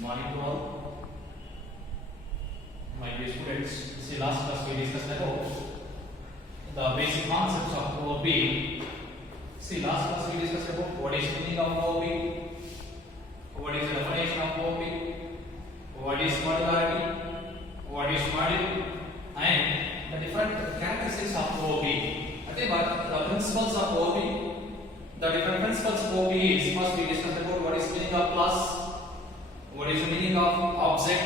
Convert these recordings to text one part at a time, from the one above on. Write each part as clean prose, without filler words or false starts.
Morning to all. My dear students, see last class we discussed about the basic concepts of OOB. See last class we discussed about what is meaning of OOB, what is the definition of OOB, what is modularity, what is module, and the different characteristics of OOB. Okay, but the principles of OOB, the different principles of OOB is first we discussed about what is meaning of class, what is the meaning of object,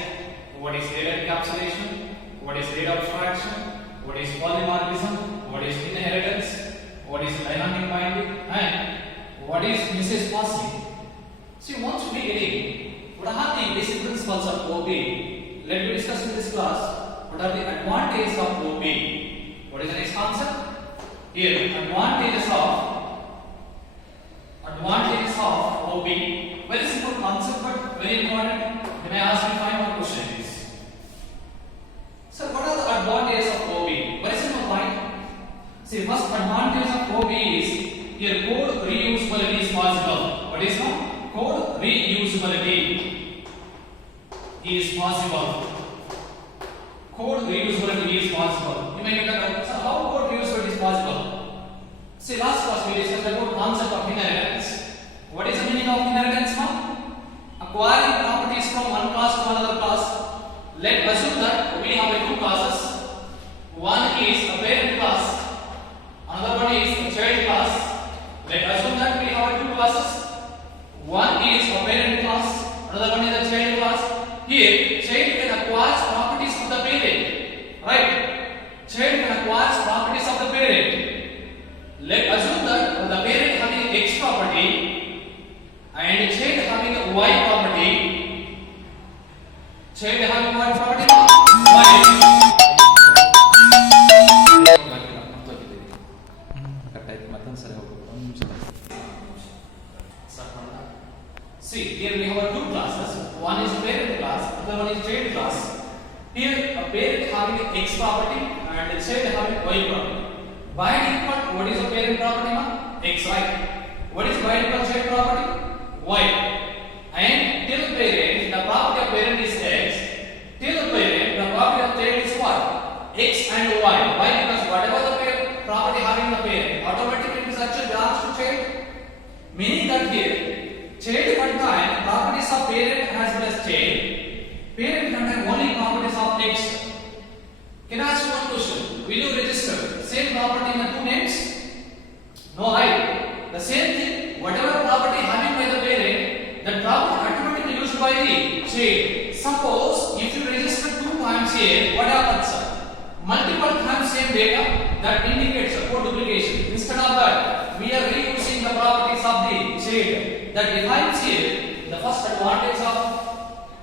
what is data encapsulation, what is data abstraction, what is polymorphism, what is inheritance, what is dynamic binding, and what is message passing. See, once we get in, what are the basic principles of OOB? Let me discuss in this class what are the advantages of OOB. What is the next concept? Here, advantages of OOB. Very simple concept but very important. When I ask you 5 more questions. So what are the advantages of OOB? Very simple point. See, first advantage of OOB is here code reusability is possible. What is that? Code reusability is possible. Code reusability is possible. You may get that. So how code reusability is possible? See, last class we discussed about concept of inheritance. What is the meaning of inheritance, ma'am? Acquiring properties from one class to another class. Let assume that we have two classes. One is a parent class, another one is a child class. Let assume that we have two classes. One is a parent class, another one is a child class. Here, child can acquire properties of the parent. Right? Child can acquire properties of the parent. Let assume that the parent having X property and child having a Y property. Child having what property? Y. See, here we have two classes. One is parent class, other one is child class. Here, a parent having X property and a child having Y property. By default, what is a parent property? X, right? What is by default child property? Y. And till parent, the property of parent is X. Till parent, the property of child is what? X and Y. Why? Because whatever the parent property having the parent, automatically it is actually belongs to child. Meaning that here, child contain properties of parent as well as child. Parent contain only properties of X. Can I ask one question? Will you register same property in the two names? No, right? The same thing, whatever property having by the parent, that property automatically used by the child. Suppose if you register 2 times here, what happens? Multiple times same data, that indicates a code duplication. Instead of that, we are reusing the properties of the child. That defines here the first advantage of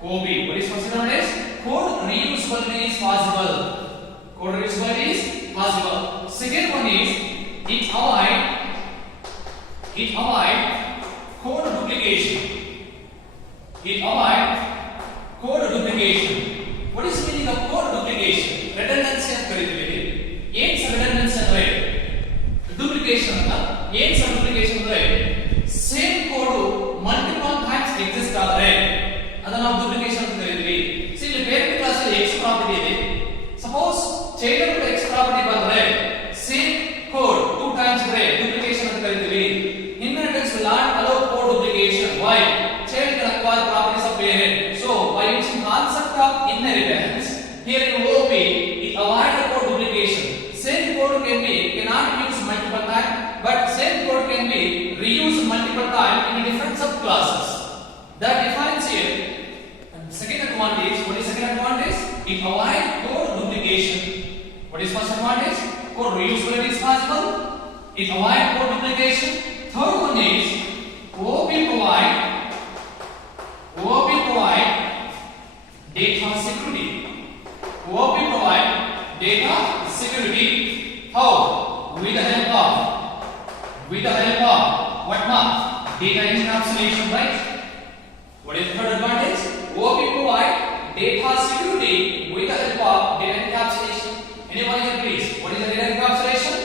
OOB. What is considered as code reusability is possible. Code reusability is possible. Second one is it avoid code duplication. It avoid code duplication. What is the meaning of code duplication? Redundancy and credibility. Yes, redundancy and duplication. Yes, duplication. Same code multiple times exists. Adana duplication and credibility. See, the parent class is X property. Suppose child X property by same code 2 times duplication and credibility. Inheritance will not allow code duplication. Why? Child can acquire properties of parent. So, by using concept of inheritance, here in OOB, it avoids the code duplication. Same code cannot use multiple times, but same code can be reused multiple times in different subclasses. That defines here. And second advantage, what is second advantage? It avoids code duplication. What is first advantage? Code reusability is possible. It avoids code duplication. Third one is OOB provide data security. OOB provide data security. How? With the help of what mark? Data encapsulation, right? What is the third advantage? OOB provide data security with the help of data encapsulation. Anyone here please? What is the data encapsulation?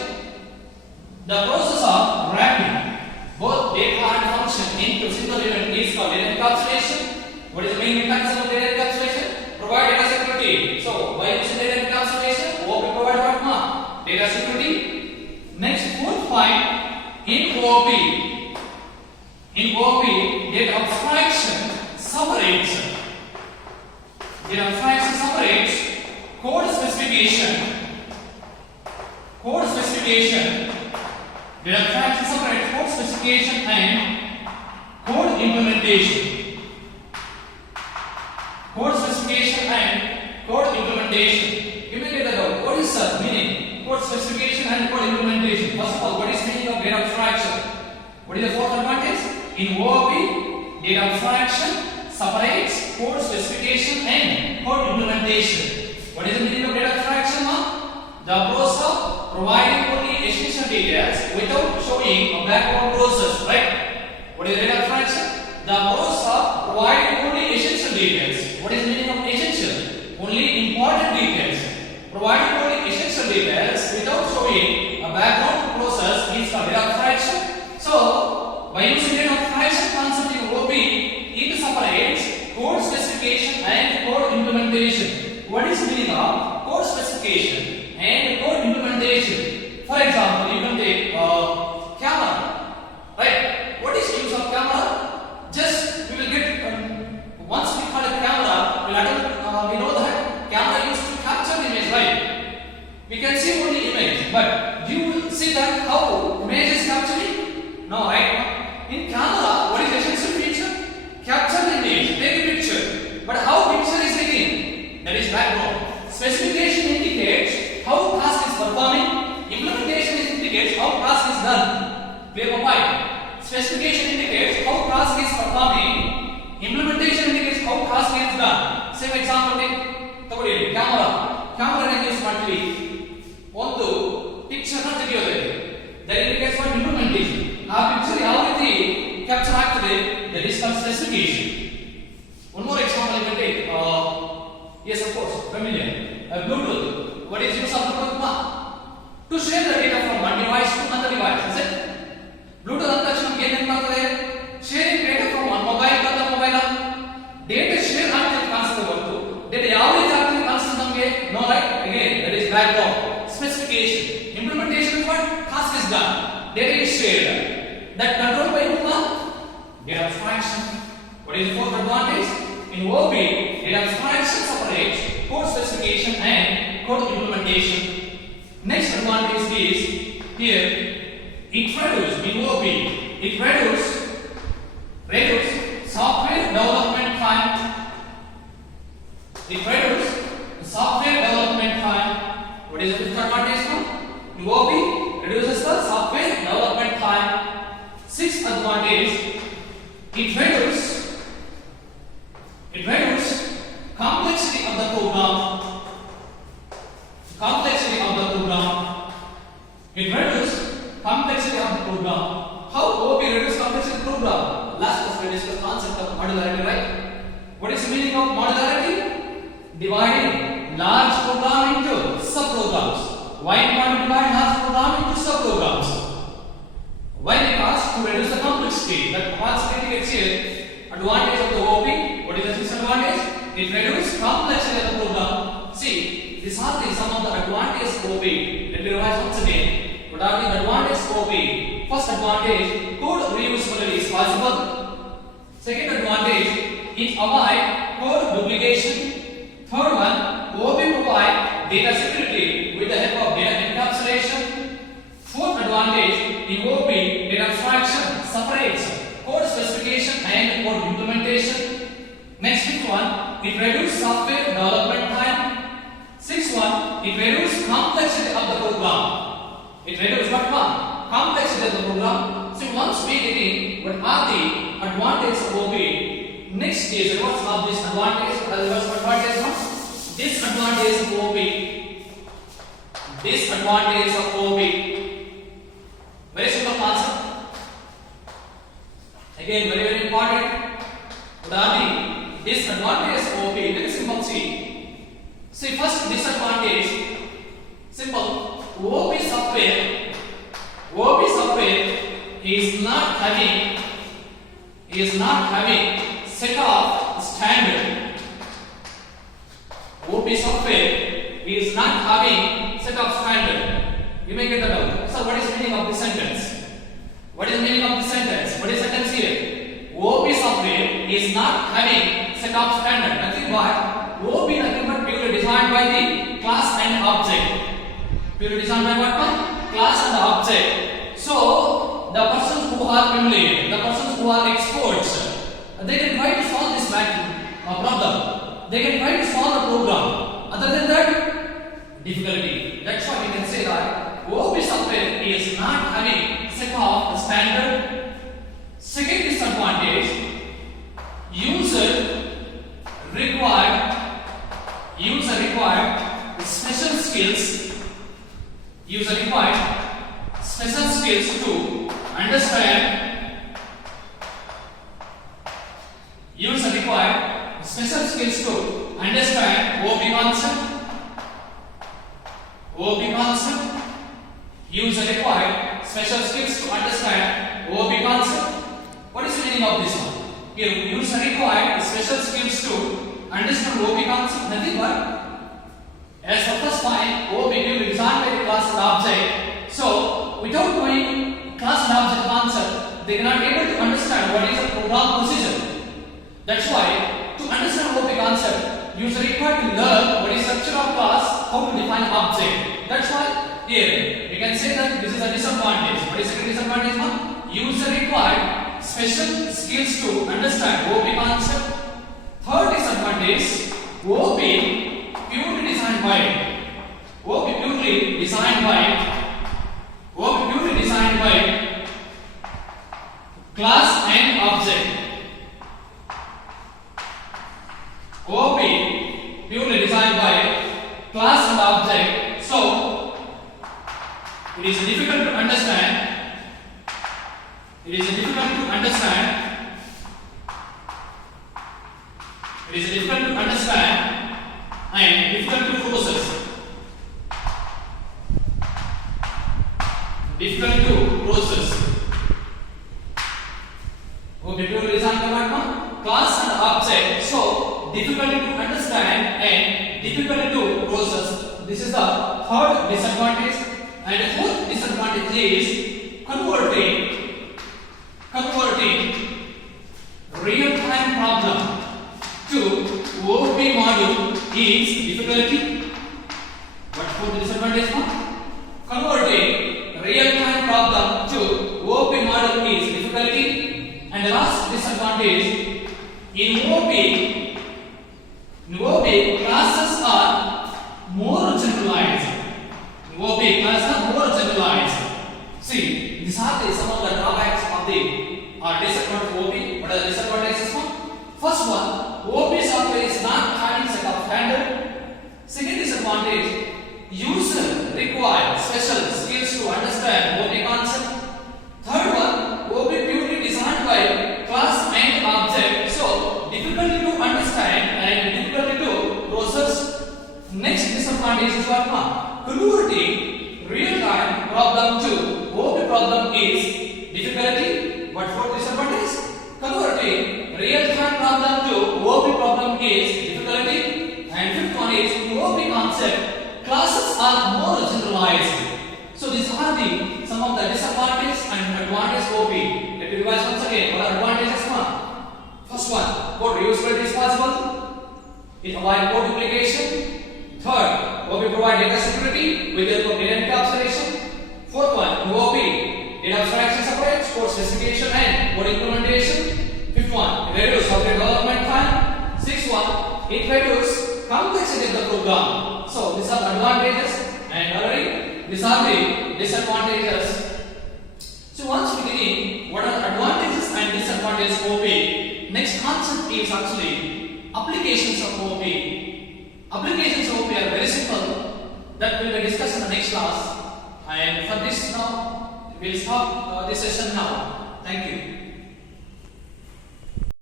The process of wrapping both data and function into single unit is called data encapsulation. What is the main method? data security. Next, fourth point, in OOP, data abstraction separates. Data abstraction separates code specification. Data abstraction separates code specification and code implementation. Code specification and code implementation. You may get that out. What is the meaning? Code specification and code implementation. First of all, what is meaning of data abstraction? What is the fourth advantage? In OOP, data abstraction separates code specification and code implementation. What is the meaning of data abstraction? The process of providing only essential details without showing a background process, right? What is data abstraction? The process of providing only essential details. What is the meaning of essential? Only important details. Providing only essential details without showing a background process is called data abstraction. So, by using data abstraction concept in OOP, it separates code specification and code implementation. What is the meaning of code specification and code implementation? For example, you can take camera, right? What is the use of camera? Just we will get once we call a camera, we know that camera used to capture the image, right? We can see only image, but do you see that how image is capturing? No, right? In camera, what is the essential feature? Capture the image, take a picture. But how picture is taken? That is background. Specification indicates how task is performing. Implementation indicates how task is done. Clear for point? Specification indicates how task is performing. Implementation indicates how task is done. Same example take camera. Camera use ಮಾಡ್ತೀವಿ. ಒಂದು picture ನ ತೆಗೆಯೋದು. That indicates what implementation. ಆ picture ಯಾವ ರೀತಿ capture ಆಗ್ತದೆ? That is called specification. One more example you can take. Yes, of course, familiar. Bluetooth. What is use of Bluetooth? To share the data from one device to another device, is it? Bluetooth ಅಂತ ನಮಗೆ ಏನು ಮಾಡ್ತದೆ? Sharing data from one mobile to another mobile. Data share ಆಗ್ತದೆ ಕಾಣಿಸ್ತದೆ ಹೊರತು data ಯಾವ ರೀತಿ ಆಗ್ತದೆ ಕಾಣಿಸ್ತದೆ ನಮಗೆ? No, right? Again, that is background. Specification. Implementation is what? Task is done. Data is shared. That controlled by whom? Data abstraction. What is the fourth advantage? In OOP, data abstraction separates code specification and code implementation. Next advantage is here it reduces in OOP. It reduces software development time. It reduces software development time. What is the fifth advantage now? In OOP, reduces the software development time. Sixth advantage, it reduces complexity of the program. It reduces complexity of the program. How OOP reduces complexity of the program? Last class we discussed the concept of modularity, right? What is the meaning of modularity? Dividing large program into subprograms. Why do you want to divide large program into subprograms? Why? Because to reduce the complexity. That concept gets here. Advantage of the OOP. What is the disadvantage? It reduces complexity of the program. See, these are some of the advantages of OOP. Let me revise once again. What are the advantages of OOP? First advantage, code reusability is possible. Second advantage, it avoids code duplication. Third one, OOP provides data security with the help of data encapsulation. Fourth advantage, in OOP, data abstraction separates code specification and code implementation. Next fifth one, it reduces software development time. Sixth one, it reduces complexity of the program. It reduces what one? Complexity of the program. So once we get in, what are the advantages of OOP? Next is what's of this advantage? What's advantage of disadvantage of OOP? Disadvantage of OOP. Very simple concept. Again, very important. What are the disadvantages of OOP? Very simple. See, first disadvantage. Simple. OOP software is not having set of standard. OOP software is not having set of standard. You may get the doubt. So what is the meaning of this sentence? What is the meaning of this sentence? What is the sentence here? OOP software is not having set of standard. Nothing but OOP nothing but purely designed by the class and object. Purely designed by what? Class and object. So the persons who are familiar, the persons who are experts, they can try to solve this problem. They can try to solve the program. Other than that, difficulty. That's why we can say that OOP software is not having set of standard. Second disadvantage, user required special skills. User required special skills to understand. User required special skills to understand OOP concept. OOP concept. User required special skills to understand OOP concept. What is the meaning of this one? Here, user required special skills to understand OOP concept. Nothing but as for first point, OOP purely designed by the class and object. So, without knowing class and object concept, they cannot able to understand what is a program procedure. That's why, to understand OOP concept, user required to learn what is structure of class, how to define object. That's why here we can say that this is a disadvantage. What is the disadvantage one? User required special skills to understand OOP concept. Third disadvantage, OOP purely designed by class and object. OOP purely designed by class and object. So it is difficult to understand. It is difficult to understand. It is difficult to understand and difficult to process. Difficult to process. Okay, purely designed by what? Class and object. So difficult to understand and difficult to process. This is the third disadvantage. And the fourth disadvantage is converting real-time problem to OOP module is difficulty. What fourth disadvantage? Converting real-time problem to OOP module is difficulty. And the last disadvantage, in OOP classes are more generalized. OOP classes are more generalized. See, these are some of the drawbacks of the disadvantage of OOP. What are the disadvantages? First one, OOP software is not having set of standard. Second disadvantage, user require special skills to understand OOP concept. Third one, OOP purely designed by class and object, so difficulty to understand and difficulty to process. Next disadvantage is what? Converting real-time problem to OOP problem is difficulty. What fourth disadvantage? Converting real-time problem to OOP problem is difficulty. And fifth one is OOP concept. Classes are more generalized. So these are the some of the disadvantages and advantages of OOP. Let me revise once again. What are advantages? First one, code reusability is possible. It avoids code duplication. Third, OOP provide data security with help of data encapsulation. Fourth one, OOP data abstraction separate, code specification and code implementation. Fifth one, it reduces software development time. Sixth one, it reduces complexity of the program. So these are the advantages and already these are the disadvantages. So once we begin, what are the advantages and disadvantages of OOP? Next concept is actually applications of OOP. Applications of OOP are very simple. That will be discussed in the next class. And for this now, we'll stop this session now. Thank you.